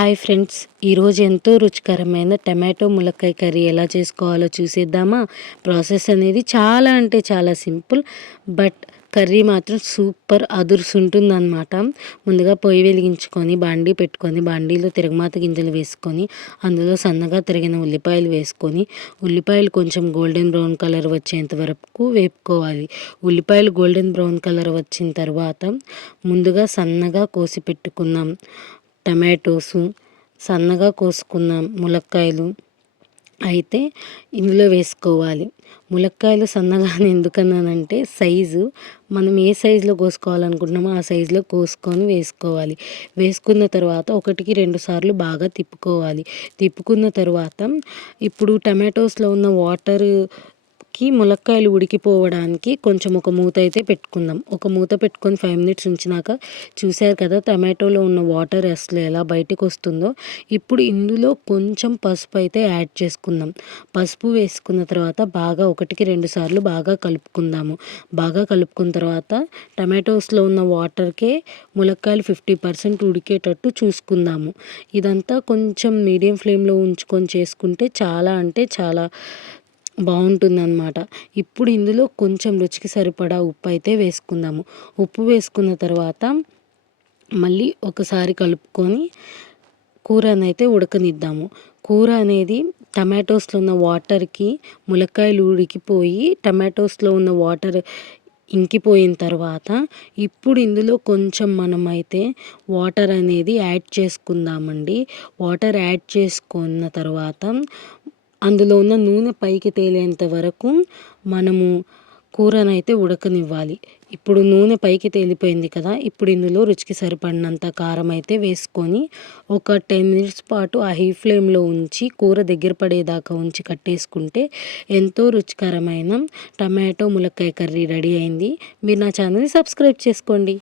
Hi friends ఈరోజు ఎంతో రుచికరమైన టమాటో ములక్కాయ కర్రీ ఎలా చేసుకోవాలో చూసేద్దామా? ప్రాసెస్ అనేది చాలా అంటే చాలా సింపుల్ బట్ కర్రీ మాత్రం సూపర్ అదుర్స్ ముందుగా పొయ్యి వెలిగించుకొని బాండీ పెట్టుకొని బాండీలో తిరగమాత గింజలు వేసుకొని అందులో సన్నగా తిరిగిన ఉల్లిపాయలు వేసుకొని ఉల్లిపాయలు కొంచెం గోల్డెన్ బ్రౌన్ కలర్ వచ్చేంత వరకు వేపుకోవాలి. ఉల్లిపాయలు గోల్డెన్ బ్రౌన్ కలర్ వచ్చిన తర్వాత ముందుగా సన్నగా కోసి పెట్టుకున్నాం. టమాటోసు సన్నగా కోసుకున్న ములక్కాయలు. అయితే ఇందులో వేసుకోవాలి. ములక్కాయలు సన్నగా ఎందుకన్నానంటే సైజు మనం ఏ సైజులో కోసుకోవాలనుకుంటున్నామో ఆ సైజులో కోసుకొని వేసుకోవాలి. వేసుకున్న తర్వాత ఒకటికి రెండు సార్లు బాగా తిప్పుకోవాలి. తిప్పుకున్న తర్వాత ఇప్పుడు టమాటోస్లో ఉన్న వాటర్ కి ములక్కాయలు ఉడికిపోవడానికి కొంచెం ఒక మూత అయితే పెట్టుకుందాం. ఒక మూత పెట్టుకొని ఫైవ్ మినిట్స్ ఉంచినాక చూశారు కదా టమాటోలో ఉన్న వాటర్ అసలు ఎలా బయటకు వస్తుందో ఇప్పుడు ఇందులో కొంచెం పసుపు అయితే యాడ్ చేసుకుందాం. పసుపు వేసుకున్న తర్వాత బాగా ఒకటికి రెండు సార్లు బాగా కలుపుకుందాము. బాగా కలుపుకున్న తర్వాత టమాటోస్లో ఉన్న వాటర్కే ములక్కాయలు ఫిఫ్టీ పర్సెంట్ ఉడికేటట్టు చూసుకుందాము. ఇదంతా కొంచెం మీడియం ఫ్లేమ్లో ఉంచుకొని చేసుకుంటే చాలా అంటే చాలా బాగుంటుందన్నమాట. ఇప్పుడు ఇందులో కొంచెం రుచికి సరిపడా ఉప్పు అయితే వేసుకుందాము. ఉప్పు వేసుకున్న తర్వాత మళ్ళీ ఒకసారి కలుపుకొని కూరనైతే ఉడకనిద్దాము. కూర అనేది టమాటోస్లో ఉన్న వాటర్కి ములక్కాయలు ఉడికిపోయి టమాటోస్లో ఉన్న వాటర్ ఇంకిపోయిన తర్వాత ఇప్పుడు ఇందులో కొంచెం మనమైతే వాటర్ అనేది యాడ్ చేసుకుందామండి. వాటర్ యాడ్ చేసుకున్న తర్వాత అందులో ఉన్న నూనె పైకి తేలేంత వరకు మనము కూరనైతే ఉడకనివ్వాలి. ఇప్పుడు నూనె పైకి తేలిపోయింది కదా ఇప్పుడు ఇందులో రుచికి సరిపడినంత కారం అయితే వేసుకొని ఒక టెన్ మినిట్స్ పాటు ఆ హై ఫ్లేమ్లో ఉంచి కూర దగ్గర పడేదాకా ఉంచి కట్టేసుకుంటే ఎంతో రుచికరమైన టమాటో ములక్కాయ కర్రీ రెడీ అయింది. మీరు నా ఛానల్ని సబ్స్క్రైబ్ చేసుకోండి.